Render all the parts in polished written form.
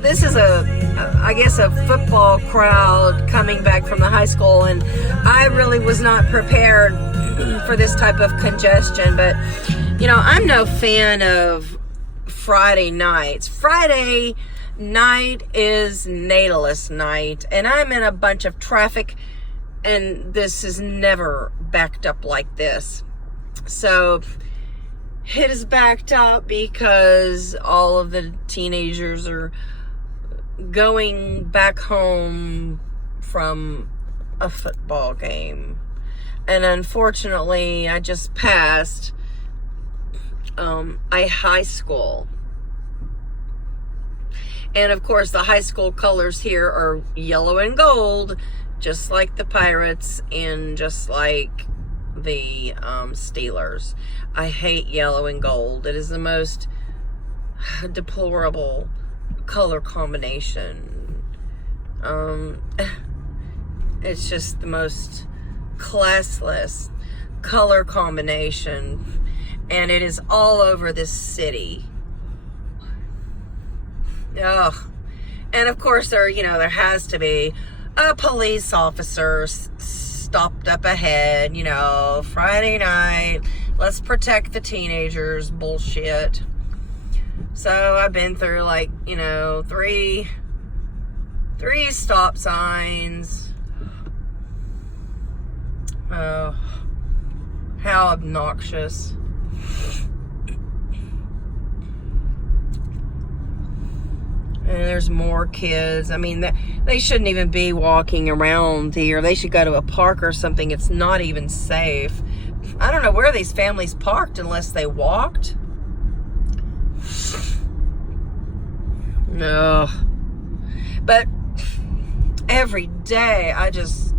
this is I guess a football crowd coming back from the high school, and I really was not prepared for this type of congestion. But I'm no fan of Friday nights. Friday night is Natalist night, and I'm in a bunch of traffic, and this is never backed up like this. So it is backed up because all of the teenagers are going back home from a football game. And unfortunately, I just passed a high school. And of course, the high school colors here are yellow and gold, just like the Pirates and just like the Steelers. I hate yellow and gold. It is the most deplorable color combination. It's just the most classless color combination, and it is all over this city. Ugh. And of course there has to be a police officer stopped up ahead, Friday night, let's protect the teenagers bullshit. So I've been through three stop signs. Oh, how obnoxious. And there's more kids. I mean, they shouldn't even be walking around here. They should go to a park or something. It's not even safe. I don't know where these families parked unless they walked. No. But every day I just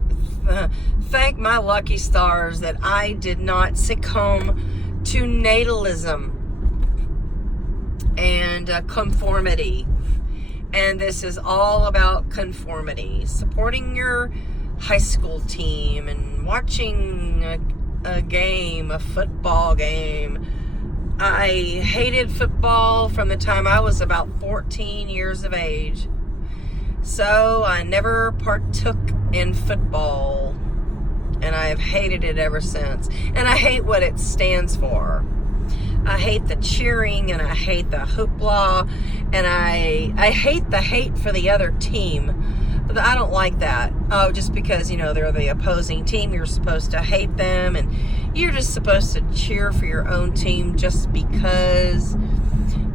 thank my lucky stars that I did not succumb to natalism and conformity. And this is all about conformity, supporting your high school team and watching a game, a football game. I hated football from the time I was about 14 years of age. So I never partook in football, and I have hated it ever since. And I hate what it stands for. I hate the cheering, and I hate the hoopla, and I hate the hate for the other team. But I don't like that. Oh, just because, they're the opposing team, you're supposed to hate them, and you're just supposed to cheer for your own team just because.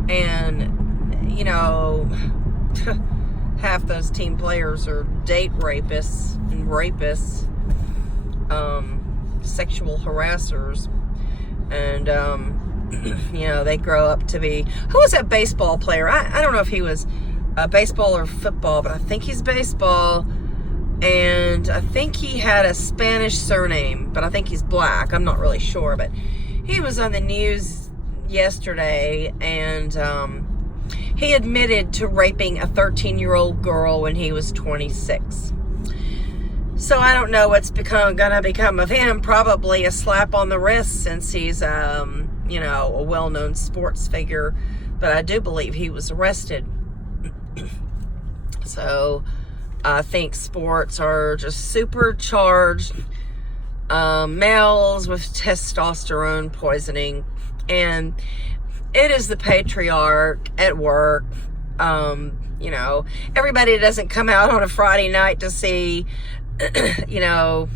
And, half those team players are date rapists and sexual harassers. And, they grow up to be... Who was that baseball player? I don't know if he was baseball or football, but I think he's baseball. And I think he had a Spanish surname, but I think he's black. I'm not really sure, but he was on the news yesterday, and he admitted to raping a 13-year-old girl when he was 26. So I don't know what's gonna become of him. Probably a slap on the wrist, since he's a well-known sports figure. But I do believe he was arrested. So I think sports are just supercharged males with testosterone poisoning, and it is the patriarch at work. Everybody doesn't come out on a Friday night to see a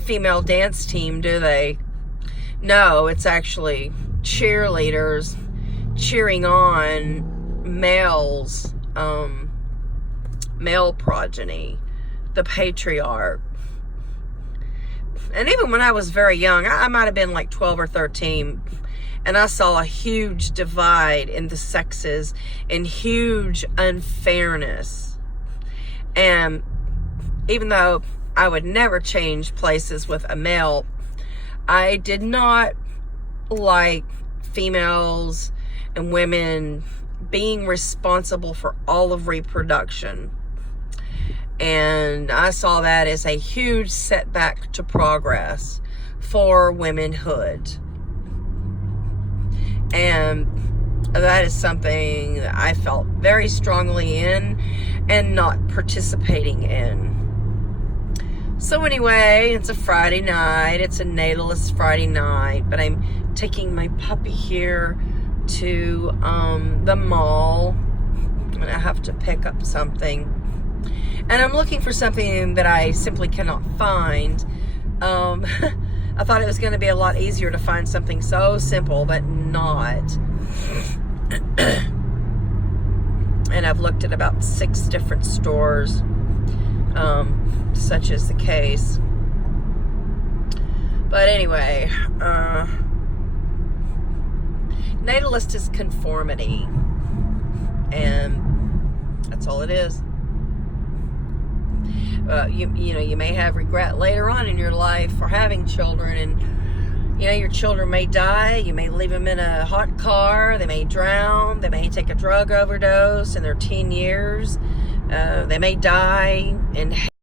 female dance team, do they? No, it's actually cheerleaders cheering on males, male progeny, the patriarch. And even when I was very young, I might have been like 12 or 13, and I saw a huge divide in the sexes and huge unfairness. And even though I would never change places with a male, I did not like females and women being responsible for all of reproduction. And I saw that as a huge setback to progress for womanhood. And that is something that I felt very strongly in and not participating in. So anyway, it's a Friday night. It's a Natalist Friday night, but I'm taking my puppy here to the mall, and I have to pick up something. And I'm looking for something that I simply cannot find. I thought it was going to be a lot easier to find something so simple, but not. And I've looked at about 6 different stores. Such is the case. But anyway, Natalist is conformity, and that's all it is. You know, you may have regret later on in your life for having children, and you know, your children may die. You may leave them in a hot car. They may drown. They may take a drug overdose in their teen years. They may die in